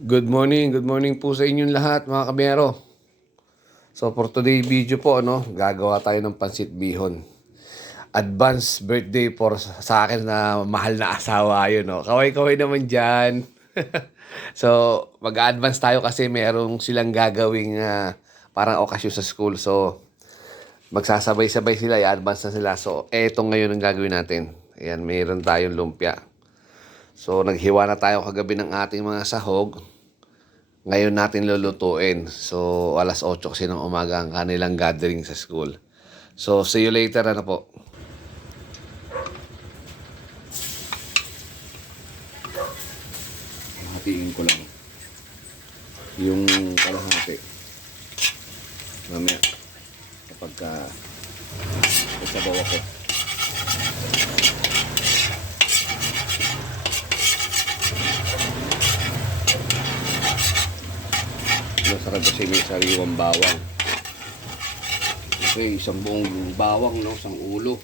Good morning po sa inyong lahat mga kabiyero. So for today video po, gagawa tayo ng pansit bihon. Advance birthday for sa akin na mahal na asawa yun, no. Kaway-kaway naman dyan. So mag-advance tayo kasi merong silang gagawing parang okasyon sa school. So magsasabay-sabay sila, i-advance na sila. So eto ngayon ang gagawin natin. Ayan, mayroon tayong lumpia. So naghiwa na tayo kagabi ng ating mga sahog. Ngayon natin lulutuin. So, alas 8 kasi ng umaga ang kanilang gathering sa school. So, see you later na po. Hatiin ko lang yung kalahati. Mamaya, kapag sabaw ako. Masarap kasi may sariwang bawang. Okay, isang buong bawang, no? Isang ulo.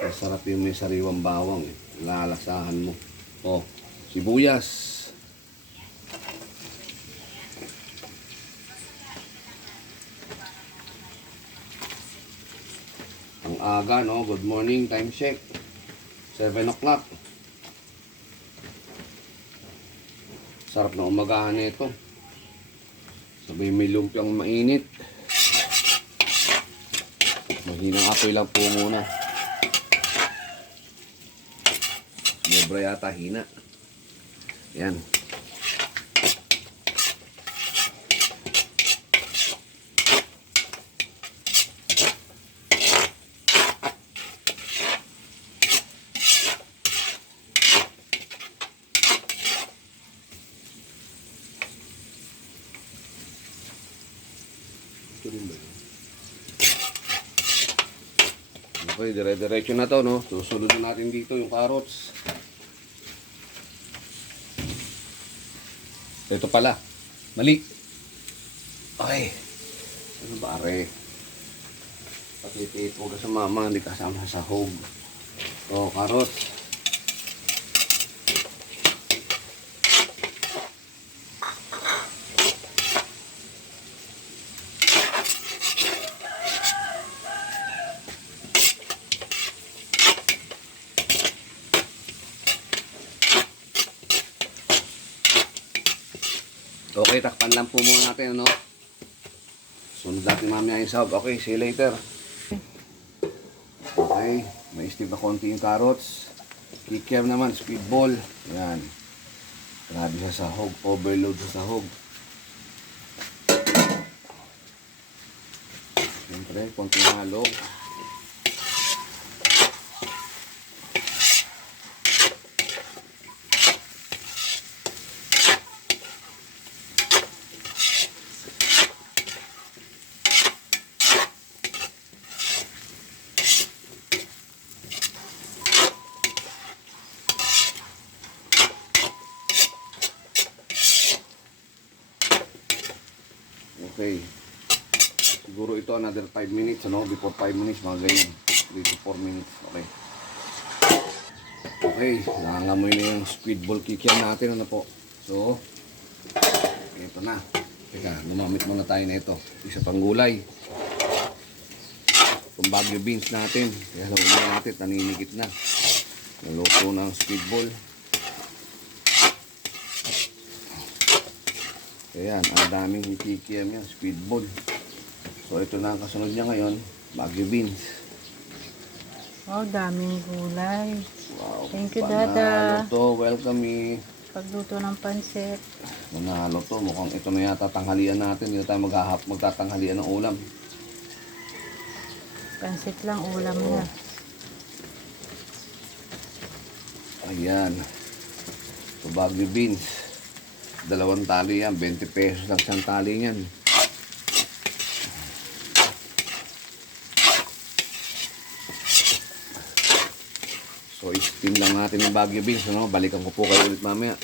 Masarap yung may sariwang bawang. Lalasahan mo. Oh, sibuyas. Ang aga, no? Good morning, time check. 7 o'clock. Sarap na umagahan nito. Sabay may lumpiang mainit. Mahinang apoy lang po muna. Sobra yata hina. Yan. Okay, dire-diretso na to, no? Susunod na natin dito yung carrots. Ito pala. Mali. Okay. Ano ba, are? Patitipog ka sa mama, hindi kasama sa sahog. So, carrots. Okay, takpan lang po muna natin, ano? Sunod natin mamaya yung sahog. Okay, see you later. Okay, may steam na konti yung carrots. Kikiam naman, speedball. Yan. Grabe sa sahog. Overload sa sahog. Siyempre, konting halo. Okay. Siguro ito another 5 minutes, ano? Before 5 minutes, mga ganyan. 3 to 4 minutes. Okay. Okay. Nangangamoy na yung speedball kikiam natin, ano po. So, ito na. Teka, lumamit muna tayo na ito. Isa pang gulay. Itong Baguio beans natin. Kaya lang muna natin, naninigit na. Naluto ng speedball. Ayan, ang daming kikiam yan, speedball. So, ito na ang kasunod niya ngayon, Baguio beans. Wow, daming gulay. Wow, Thank you, panalo Dada. to, welcome me. Pagluto ng pansit. Manalo to, mukhang ito na yata tanghalian natin. Hindi na tayo magtatanghalian ng ulam. Pansit lang ulam niya. Ayan. So, Baguio beans. 2 tali yan, 20 pesos lang isang tali yan. So, steam lang natin yung Baguio beans, ano? Balikan ko po kayo ulit mamaya.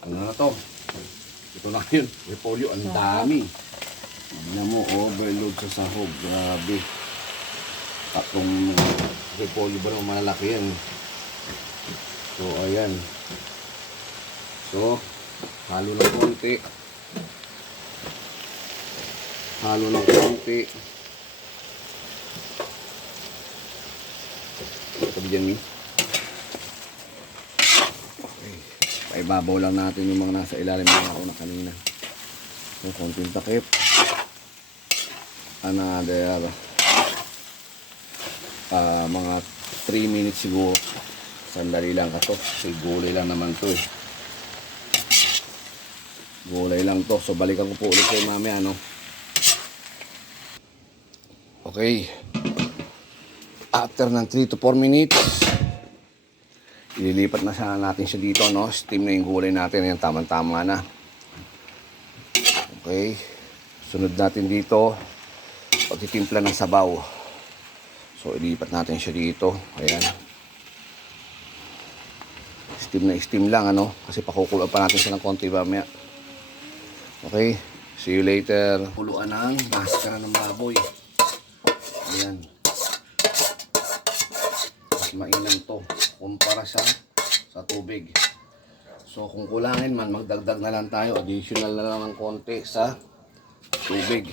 Ano na to? Ito na yun. Repolyo, ang dami. Tignan mo, overload sa sahog. Grabe. Tatlong repolyo ba naman malalaki yan. So, ayan. So, halo ng konti. Halo ng konti. Sabi dyan, Mi. Okay. Paibabaw lang natin yung mga nasa ilalim ng ako na kanina. So, konting takip. Another mga 3 minutes siguro. Sandali lang ka to. Kasi gulay lang naman to eh. Gulay lang to. So, balikan ko po ulit kayo mamaya, no? Okay. After ng 3 to 4 minutes, ililipat na sana natin siya dito, no? Steam na yung gulay natin. Ayan, tama-tama na. Okay. Sunod natin dito, pagtitimpla ng sabaw. So, ilipat natin siya dito. Ayan. Steam na steam lang, ano? Kasi pakukulaan pa natin siya ng konti mamaya. Okay. See you later. Kuluan ng maskara ng baboy. Ayan. Mas mainam to kumpara sa tubig. So kung kulangin man, magdagdag na lang tayo. Additional na lang ng konti sa tubig.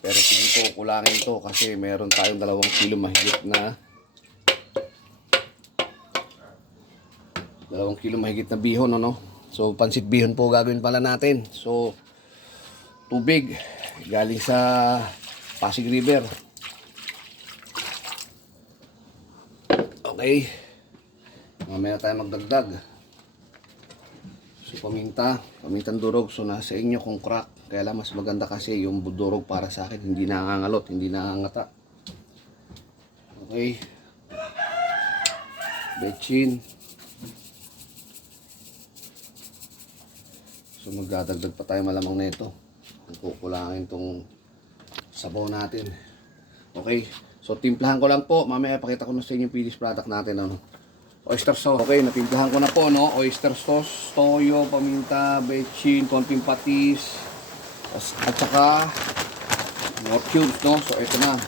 Pero tingin ko kulangin to kasi meron tayong 2 kilo mahigit na 2 kilo mahigit na bihon, ano? So pansit bihon po gagawin pala natin. So tubig galing sa Pasig River. Okay. Mamaya tayo magdagdag. So pamintang durog. So nasa inyo kung crack. Kaya lang mas maganda kasi yung durog para sa akin. Hindi nangangalot, hindi nangangata. Okay. Betchin. So magdadagdag pa tayo malamang na ito. Kukulangin tong sabaw natin. Okay. So, timplahan ko lang po. Mamaya pakita ko na sa inyo yung finished product natin. Ano? Oyster sauce. Okay, natimplahan ko na po. No? Oyster sauce, toyo, paminta, betchin, konting patis. At saka, more cubes. No? So, ito na.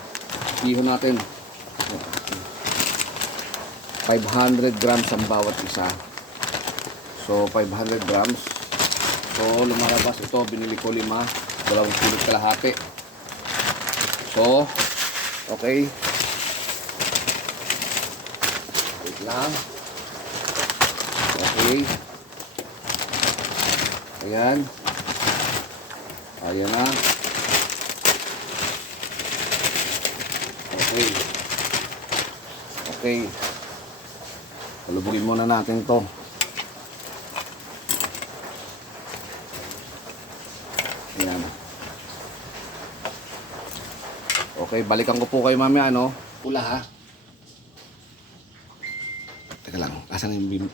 Ihon natin. 500 grams ang bawat isa. So, 500 grams. So, lumalabas ito. Binili ko 2 kilos kalahati. So, okay. Wait lang. Okay. Ayan. Ayan na. Okay. Okay. Palubugin muna natin to. Ayan. Okay, balikan ko po kayo mamaya, ano? Pula, ha? Teka lang, asan yung bim?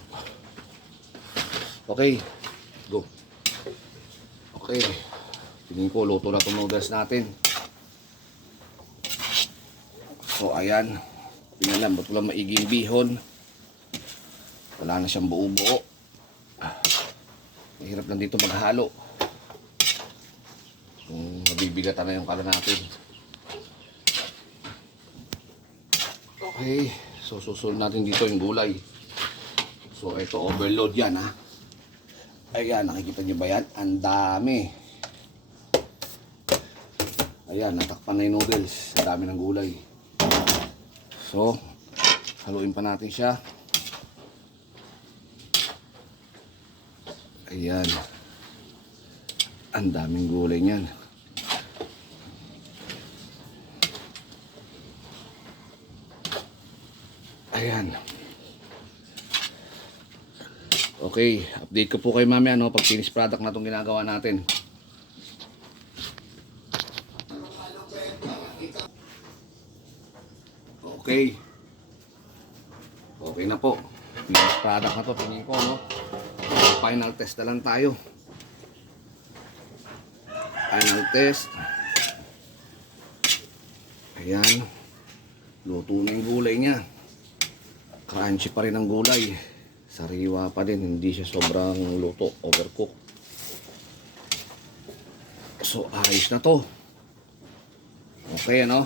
Okay, go. Okay, tingin ko, luto na itong noodles natin. So, ayan. Pinalambot ko lang maigi yung bihon. Wala na siyang buo-buo. Mahirap lang dito maghalo. So, mabibigatan na yung kala natin. Okay, so susunod natin dito yung gulay. So ito overload yan, ha. Ayan, nakikita nyo ba yan? Ang dami. Ayan, natakpan na yung noodles. Ang dami ng gulay. So, haluin pa natin siya. Ayan. Ang daming gulay niyan. Ayan. Okay, update ko po kayo mamaya, no, pag finished product na itong ginagawa natin. Okay. Okay na po. Finished product na to, tingin ko, no. Final test na lang tayo. Final test. Ayan. Luto na yung gulay niya. Crunchy pa rin ang gulay. Sariwa pa din. Hindi siya sobrang luto. Overcook. So, ayos na to. Okay, ano?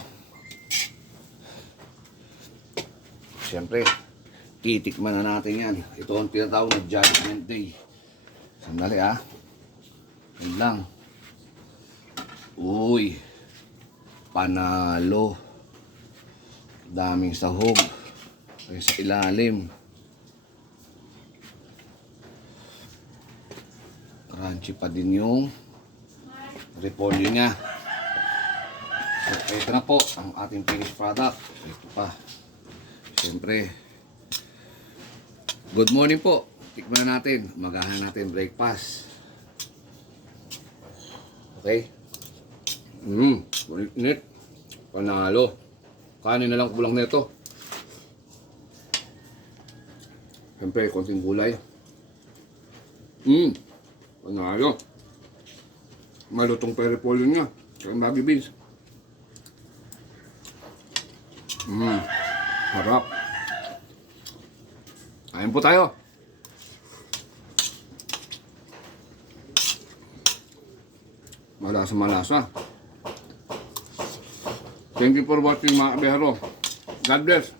Siyempre, Titikman na natin yan. Ito ang tinatawag na Judgment Day. Sandali yan lang. Uy. Panalo. Daming sahog. Ay sa ilalim. Crunchy pa din yung repolyo niya. So, ito na po ang ating finished product. Ito pa. Siyempre. Good morning po. Tikman na natin. Magahan natin breakfast. Okay? Init. Panalo. Kanin na lang kulang nito. Siyempre, konting gulay. Panalo. Malutong pa yung repolyo niya. Kaya baby beans. Harap. Kain po tayo. Malasa. Thank you for watching mga kabiharo. God bless.